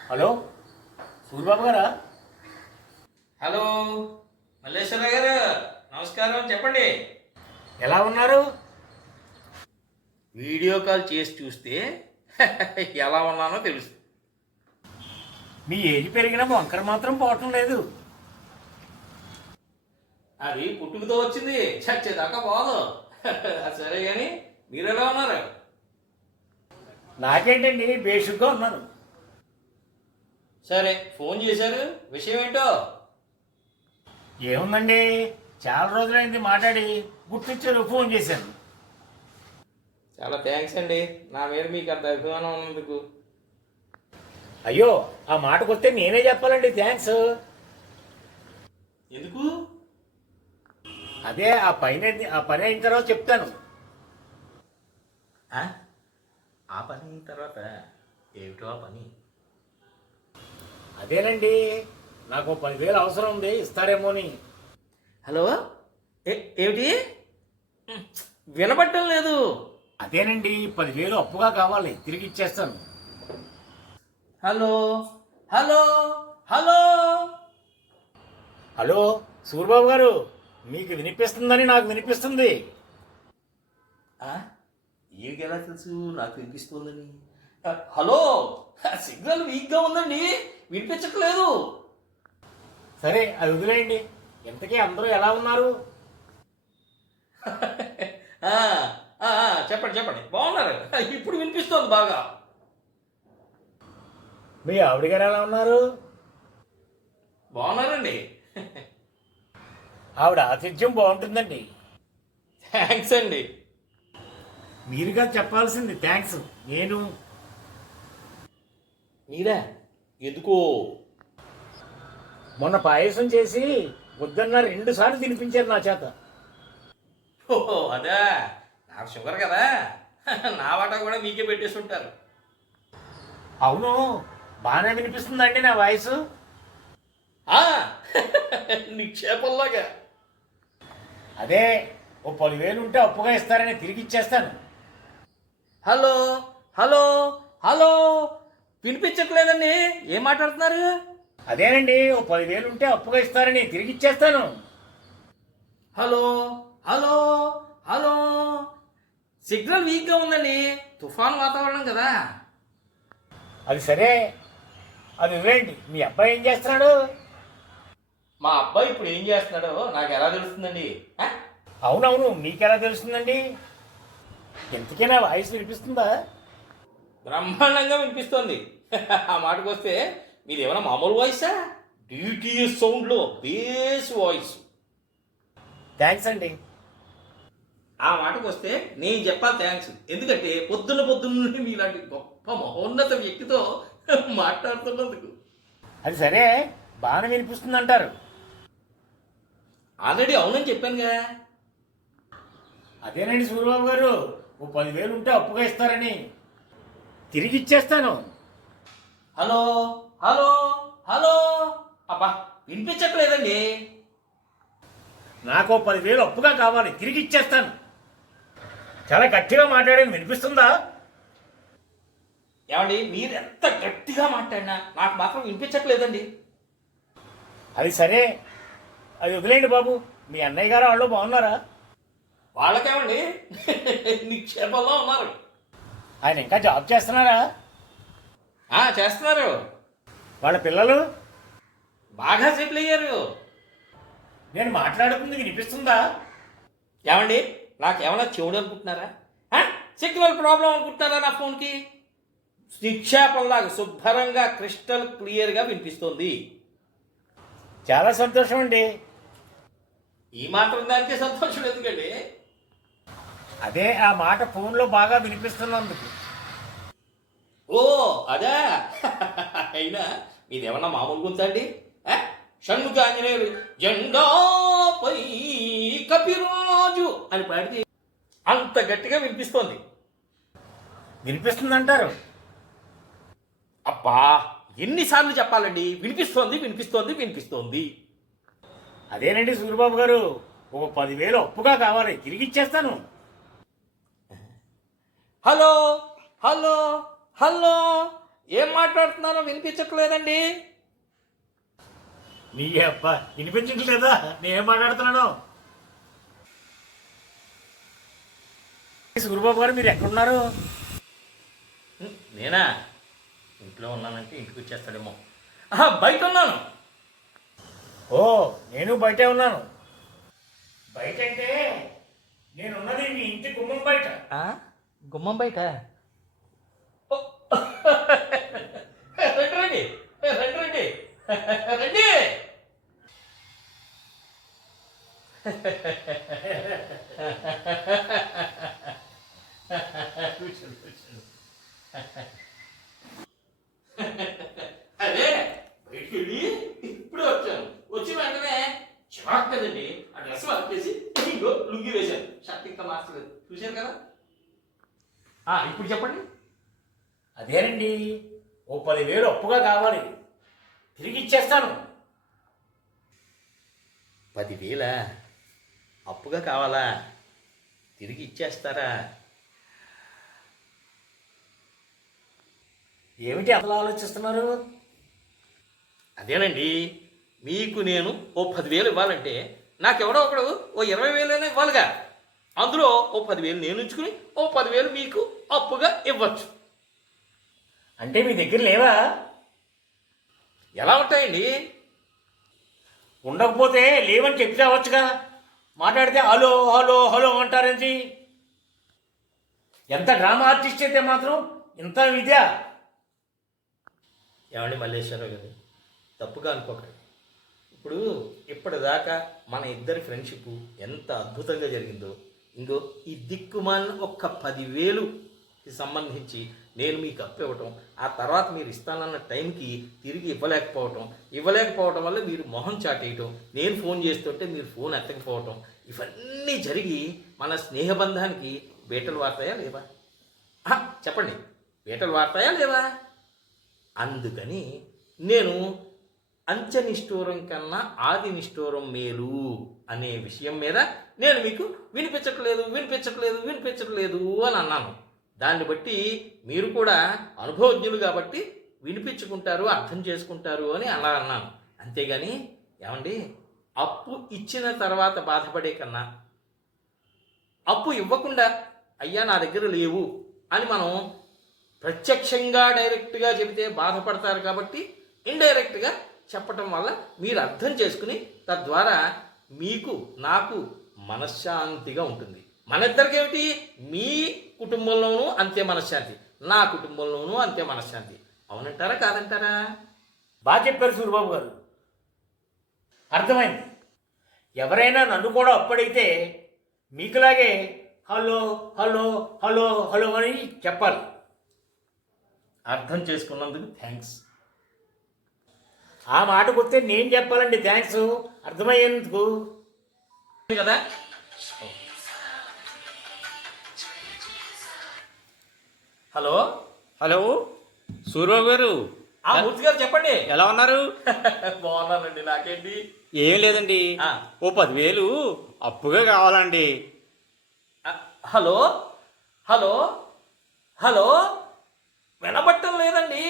Hello, Suryababu గారా? Hello Malleswara గారు, నమస్కారం. చెప్పండి. ఎలా ఉన్నారు? వీడియో కాల్ చేసి చూస్తే ఎలా ఉన్నానో తెలుసు. మీ ఏజ్ పెరిగిన వంకర మాత్రం పోవటం లేదు. అది పుట్టుకతో వచ్చింది, చచ్చేదాకా పోదు. సరే కానీ మీరు ఎలా ఉన్నారు? నాకేంటండి, బేషుగ్గా ఉన్నాను. సరే, ఫోన్ చేశారు, విషయం ఏంటో? ఏముందండి, చాలా రోజులైంది మాట్లాడి, గుర్తించారు, ఫోన్ చేశాను. చాలా థ్యాంక్స్ అండి, నా మీద మీకు అంత అభిమానం ఉన్నందుకు. అయ్యో, ఆ మాటకు వస్తే నేనే చెప్పాలండి థ్యాంక్స్. ఎందుకు? అదే ఆ పని అయిన తర్వాత చెప్తాను. ఆ పని అయిన తర్వాత ఏమిటో ఆ పని? అదేనండి, నాకు 10,000 అవసరం ఉంది, ఇస్తారేమో అని. హలో, ఏమిటి? వినపడటం లేదు. అదేనండి, 10,000 అప్పుగా కావాలి, తిరిగి ఇచ్చేస్తాను. Hello hello hello hello, Suryababu గారు, మీకు వినిపిస్తుందని నాకు వినిపిస్తుంది. ఈయనకి ఎలా తెలుసు నాకు వినిపిస్తుందని? హలో, సిగ్నల్ వీక్గా ఉందండి, వినిపించట్లేదు. సరే, అది వదిలేయండి. ఇంతకీ అందరూ ఎలా ఉన్నారు? చెప్పండి చెప్పండి, బాగున్నారు. ఇప్పుడు వినిపిస్తోంది బాగా. మీ ఆవిడ గారు ఎలా ఉన్నారు? బాగున్నారండి. ఆవిడ ఆతిథ్యం బాగుంటుందండి. థ్యాంక్స్ అండి. మీరుగా చెప్పాల్సింది థ్యాంక్స్. మీరా? ఎందుకో? మొన్న పాయసం చేసి వద్దన్న 2 సార్లు తినిపించారు నా చేత. ఓహో, అదా, నాకు షుగర్ కదా, నా వాటా కూడా మీకే పెట్టేసి ఉంటారు. అవును, బాగానే వినిపిస్తుందండి నా వాయిస్. నిక్షేపంలాగా. అదే, ఓ 10,000 ఉంటే అప్పుగా ఇస్తారని తిరిగి ఇచ్చేస్తాను. హలో హలో హలో, వినిపించట్లేదండి, ఏం మాట్లాడుతున్నారు? అదేనండి, ఓ 10,000 ఉంటే అప్పుగా ఇస్తారని తిరిగి ఇచ్చేస్తాను. హలో హలో హలో, సిగ్నల్ వీక్గా ఉందండి, తుఫాన్ వాతావరణం కదా. అది సరే, అది వదిలేండి. మీ అబ్బాయి ఏం చేస్తున్నాడు? మా అబ్బాయి ఇప్పుడు ఏం చేస్తున్నాడో నాకు ఎలా తెలుస్తుందండి? అవునవును, మీకెలా తెలుస్తుందండి? ఎంతకీ నా వాయిస్ వినిపిస్తుందా? బ్రహ్మాండంగా వినిపిస్తోంది. ఆ మాటకు వస్తే మీరు ఏమైనా మామూలు వాయిసా? డిటిఎస్ సౌండ్లో బేస్ వాయిస్. థ్యాంక్స్ అండి. ఆ మాటకు వస్తే నేను చెప్పాలి థ్యాంక్స్, ఎందుకంటే పొద్దున్న మీలాంటి గొప్ప మహోన్నత వ్యక్తితో మాట్లాడుతున్నందుకు. అది సరే, బాగానే వినిపిస్తుంది అంటారు. ఆల్రెడీ అవునని చెప్పానుగా. అదేనండి సూర్యబాబు గారు, ఓ 10,000 ఉంటే అప్పుగా ఇస్తారని తిరిగి ఇచ్చేస్తాను. హలో హలో హలో, అబ్బా వినిపించట్లేదండి. నాకు 10,000 అప్పుగా కావాలి, తిరిగి ఇచ్చేస్తాను. చాలా గట్టిగా మాట్లాడాను, వినిపిస్తుందా? ఏమండి, మీరు ఎంత గట్టిగా మాట్లాడినా నాకు మాత్రం వినిపించట్లేదండి. అది సరే, అది వదిలేండి బాబు. మీ అన్నయ్య గారు వాళ్ళు బాగున్నారా? వాళ్ళకేమండి, నిక్షేపంలో ఉన్నారు. ఆయన ఇంకా జాబ్ చేస్తున్నారా? చేస్తున్నారు. వాళ్ళ పిల్లలు బాగా సెటిల్ అయ్యారు. నేను మాట్లాడుతుంది వినిపిస్తుందా? ఏమండి, నాకేమన్నా చెవుడు అనుకుంటున్నారా? సిగ్నల్ ప్రాబ్లం అనుకుంటున్నారా? నా ఫోన్కి నిక్షేపంలాగా శుభ్రంగా క్రిస్టల్ క్లియర్గా వినిపిస్తుంది. చాలా సంతోషం అండి. ఈ మాత్రం దానికే సంతోషం ఎందుకండి? అదే, ఆ మాట ఫోన్లో బాగా వినిపిస్తున్నందుకు. ఓ అదా అయినా మీదేమన్నా మామూలు గుంతా అండి షణ్ముఖాంజనేయులు జెండాపై కపిరాజు అని పాడితే అంత గట్టిగా వినిపిస్తోంది. వినిపిస్తుందంటారు. అబ్బా ఎన్నిసార్లు చెప్పాలండి, వినిపిస్తోంది వినిపిస్తోంది వినిపిస్తోంది. అదేనండి సూరిబాబు గారు, ఒక 10,000 అప్పుగా కావాలి, తిరిగి ఇచ్చేస్తాను. హలో హలో హలో ఏం మాట్లాడుతున్నారో వినిపించట్లేదండి. నీ అబ్బా వినిపించట్లేదా నేనేం మాట్లాడుతున్నాను? సూరిబాబు గారు మీరు ఎక్కడున్నారు? నేనా ఇంట్లో ఉన్నానంటే ఇంటికి వచ్చేస్తాడేమో. బయట ఉన్నాను. ఓ నేను బయటే ఉన్నాను. బయట అంటే నేనున్నది మీ ఇంటి గుమ్మం బయట. గుమ్మం బయట రండి రండి రండి రండి. కూర్చోండి కూర్చోండి. అదే బయటికి వెళ్ళి ఇప్పుడే వచ్చాను. వచ్చిన వెంటనే చిరాకు కదండి, ఆ డ్రెస్ వర్కేసి ఇంకో లుంగి వేశాను. షర్ట్ ఇంకా మార్చలేదు, చూశారు కదా. ఇప్పుడు చెప్పండి. అదేనండి ఓ 10,000 అప్పుగా కావాలి, తిరిగి ఇచ్చేస్తాను. 10,000 అప్పుగా కావాలా? తిరిగి ఇచ్చేస్తారా? ఏమిటి అసలు ఆలోచిస్తున్నారు? అదేనండి, మీకు నేను ఓ 10,000 ఇవ్వాలంటే నాకెవడో ఒకడు ఓ 20,000 ఇవ్వాలిగా. అందులో ఓ 10,000 నేను ఉంచుకుని ఓ 10,000 మీకు అప్పుగా ఇవ్వచ్చు. అంటే మీ దగ్గర లేవా? ఎలా ఉంటాయండి? ఉండకపోతే లేవని చెప్పి రావచ్చుగా. మాట్లాడితే హలో హలో హలో అంటారేంటి? ఎంత డ్రామా ఆర్టిస్ట్ అయితే మాత్రం ఇంత విద్యా. ఏమండి మల్లేశ్వరరావు గారు, తప్పుగా అనుకోకండి. ఇప్పుడు ఇప్పటిదాకా మన ఇద్దరి ఫ్రెండ్షిప్ ఎంత అద్భుతంగా జరిగిందో, ఇంకో ఈ దిక్కుమాలిన ఒక్క 10,000కి సంబంధించి నేను మీకు అప్పు ఇవ్వటం, ఆ తర్వాత మీరు ఇస్తానన్న టైంకి తిరిగి ఇవ్వలేకపోవటం వల్ల మీరు మొహం చాటేయటం, నేను ఫోన్ చేస్తుంటే మీరు ఫోన్ ఎత్తకపోవటం, ఇవన్నీ జరిగి మన స్నేహబంధానికి బీటలు వాడతాయా లేవా? చెప్పండి, బీటలు వాడతాయా లేవా? అందుకని నేను అంచెనిష్ఠూరం కన్నా ఆది నిష్ఠూరం మేలు అనే విషయం మీద నేను మీకు వినిపించట్లేదు అని అన్నాను. దాన్ని బట్టి మీరు కూడా అనుభవజ్ఞులు కాబట్టి వినిపించుకుంటారు, అర్థం చేసుకుంటారు అని అలా అన్నాను. అంతేగాని ఏమండి, అప్పు ఇచ్చిన తర్వాత బాధపడే కన్నా అప్పు ఇవ్వకుండా అయ్యా నా దగ్గర లేవు అని మనం ప్రత్యక్షంగా డైరెక్ట్గా చెబితే బాధపడతారు కాబట్టి ఇండైరెక్ట్గా చెప్పటం వల్ల మీరు అర్థం చేసుకుని తద్వారా మీకు నాకు మనశ్శాంతిగా ఉంటుంది. మన ఇద్దరికి ఏమిటి, మీ కుటుంబంలోనూ అంతే మనశ్శాంతి, నా కుటుంబంలోనూ అంతే మనశ్శాంతి. అవునంటారా కాదంటారా? బాగా చెప్పారు సూరిబాబు గారు, అర్థమైంది. ఎవరైనా నన్ను కూడా అప్పుడైతే మీకులాగే హలో హలో హలో హలో అని చెప్పాలి. అర్థం చేసుకున్నందుకు థ్యాంక్స్. ఆ మాటకు వస్తే నేను చెప్పాలండి థ్యాంక్స్, అర్థమయ్యేందుకు కదా. హలో హలో సూర్యబాబు గారు, మూర్తి గారు చెప్పండి. ఎలా ఉన్నారు? బాగున్నానండి. నాకేంటి? ఏం లేదండి, ఓ 10,000 అప్పుగా కావాలండి. హలో హలో హలో వినబట్టం లేదండి.